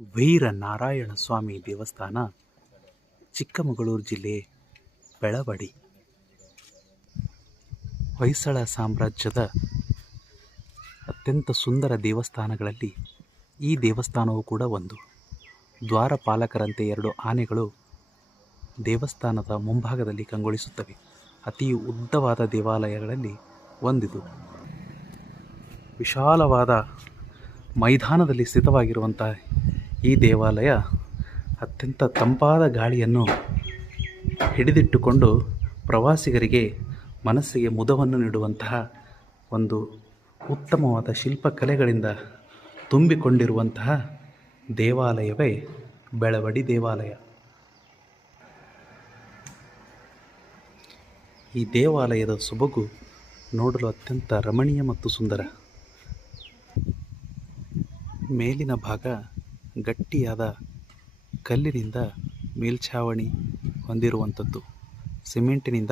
ವೀರನಾರಾಯಣ ಸ್ವಾಮಿ ದೇವಸ್ಥಾನ, ಚಿಕ್ಕಮಗಳೂರು ಜಿಲ್ಲೆ, ಬೆಳವಡಿ. ಹೊಯ್ಸಳ ಸಾಮ್ರಾಜ್ಯದ ಅತ್ಯಂತ ಸುಂದರ ದೇವಸ್ಥಾನಗಳಲ್ಲಿ ಈ ದೇವಸ್ಥಾನವೂ ಕೂಡ ಒಂದು. ದ್ವಾರಪಾಲಕರಂತೆ ಎರಡು ಆನೆಗಳು ದೇವಸ್ಥಾನದ ಮುಂಭಾಗದಲ್ಲಿ ಕಂಗೊಳಿಸುತ್ತವೆ. ಅತಿ ಉದ್ದವಾದ ದೇವಾಲಯಗಳಲ್ಲಿ ಒಂದಿದು. ವಿಶಾಲವಾದ ಮೈದಾನದಲ್ಲಿ ಸ್ಥಿತವಾಗಿರುವಂಥ ಈ ದೇವಾಲಯ ಅತ್ಯಂತ ತಂಪಾದ ಗಾಳಿಯನ್ನು ಹಿಡಿದಿಟ್ಟುಕೊಂಡು ಪ್ರವಾಸಿಗರಿಗೆ ಮನಸ್ಸಿಗೆ ಮುದವನ್ನು ನೀಡುವಂತಹ ಒಂದು ಉತ್ತಮವಾದ ಶಿಲ್ಪಕಲೆಗಳಿಂದ ತುಂಬಿಕೊಂಡಿರುವಂತಹ ದೇವಾಲಯವೇ ಬೆಳವಡಿ ದೇವಾಲಯ. ಈ ದೇವಾಲಯದ ಸೊಬಗು ನೋಡಲು ಅತ್ಯಂತ ರಮಣೀಯ ಮತ್ತು ಸುಂದರ. ಮೇಲಿನ ಭಾಗ ಗಟ್ಟಿಯಾದ ಕಲ್ಲಿನಿಂದ ಮೇಲ್ಛಾವಣಿ ಹೊಂದಿರುವಂಥದ್ದು. ಸಿಮೆಂಟಿನಿಂದ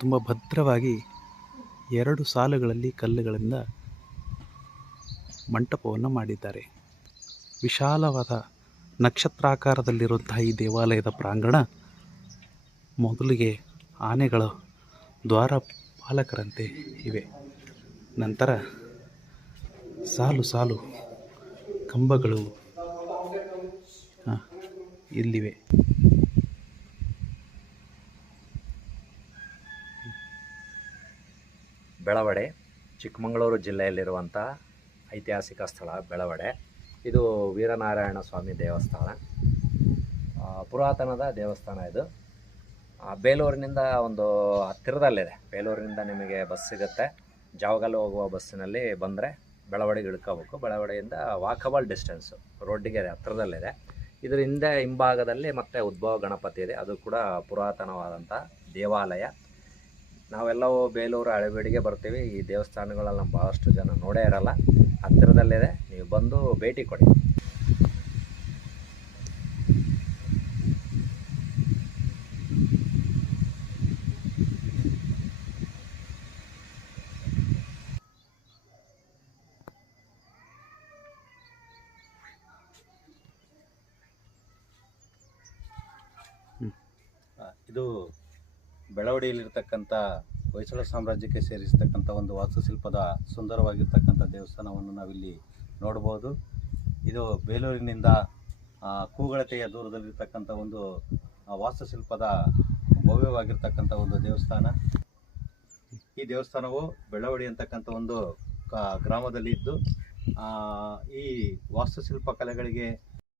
ತುಂಬ ಭದ್ರವಾಗಿ ಎರಡು ಸಾಲುಗಳಲ್ಲಿ ಕಲ್ಲುಗಳಿಂದ ಮಂಟಪವನ್ನು ಮಾಡಿದ್ದಾರೆ. ವಿಶಾಲವಾದ ನಕ್ಷತ್ರಾಕಾರದಲ್ಲಿರುವಂತಹ ಈ ದೇವಾಲಯದ ಪ್ರಾಂಗಣ ಮೊದಲಿಗೆ ಆನೆಗಳು ದ್ವಾರಪಾಲಕರಂತೆ ಇವೆ. ನಂತರ ಸಾಲು ಸಾಲು ಕಂಬಗಳು ಇಲ್ಲಿವೆ. ಬೆಳವಡೆ, ಚಿಕ್ಕಮಗಳೂರು ಜಿಲ್ಲೆಯಲ್ಲಿರುವಂಥ ಐತಿಹಾಸಿಕ ಸ್ಥಳ ಬೆಳವಡೆ. ಇದು ವೀರನಾರಾಯಣ ಸ್ವಾಮಿ ದೇವಸ್ಥಾನ. ಪುರಾತನದ ದೇವಸ್ಥಾನ ಇದು. ಬೇಲೂರಿನಿಂದ ಒಂದು ಹತ್ತಿರದಲ್ಲಿದೆ. ಬೇಲೂರಿನಿಂದ ನಿಮಗೆ ಬಸ್ ಸಿಗುತ್ತೆ. ಜಾವಗಲ್ ಹೋಗುವ ಬಸ್ಸಿನಲ್ಲಿ ಬಂದರೆ ಬೆಳವಡಿಗೆ ಇಳ್ಕೋಬೇಕು. ಬೆಳವಡೆಯಿಂದ ವಾಕಬಲ್ ಡಿಸ್ಟೆನ್ಸು ರೋಡ್ಡಿಗೆ ಹತ್ತಿರದಲ್ಲಿದೆ. ಇದರ ಹಿಂದೆ ಹಿಂಭಾಗದಲ್ಲಿ ಮತ್ತೆ ಉದ್ಭವ ಗಣಪತಿ ಇದೆ. ಅದು ಕೂಡ ಪುರಾತನವಾದಂಥ ದೇವಾಲಯ. ನಾವೆಲ್ಲವೂ ಬೇಲೂರು ಹಳೆಬೀಡಿಗೆ ಬರ್ತೀವಿ. ಈ ದೇವಸ್ಥಾನಗಳನ್ನ ಭಾಳಷ್ಟು ಜನ ನೋಡೇ ಇರಲ್ಲ. ಹತ್ತಿರದಲ್ಲಿದೆ. ನೀವು ಬಂದು ಭೇಟಿ ಕೊಡಿ. ಇದು ಬೆಳವಡಿಯಲ್ಲಿರ್ತಕ್ಕಂಥ ಹೊಯ್ಸಳ ಸಾಮ್ರಾಜ್ಯಕ್ಕೆ ಸೇರಿಸ್ತಕ್ಕಂಥ ಒಂದು ವಾಸ್ತುಶಿಲ್ಪದ ಸುಂದರವಾಗಿರ್ತಕ್ಕಂಥ ದೇವಸ್ಥಾನವನ್ನು ನಾವಿಲ್ಲಿ ನೋಡ್ಬೋದು ಇದು ಬೇಲೂರಿನಿಂದ ಕೂಗಳತೆಯ ದೂರದಲ್ಲಿರ್ತಕ್ಕಂಥ ಒಂದು ವಾಸ್ತುಶಿಲ್ಪದ ಭವ್ಯವಾಗಿರ್ತಕ್ಕಂಥ ಒಂದು ದೇವಸ್ಥಾನ. ಈ ದೇವಸ್ಥಾನವು ಬೆಳವಡಿ ಅಂತಕ್ಕಂಥ ಒಂದು ಗ್ರಾಮದಲ್ಲಿ ಆ, ಈ ವಾಸ್ತುಶಿಲ್ಪ ಕಲೆಗಳಿಗೆ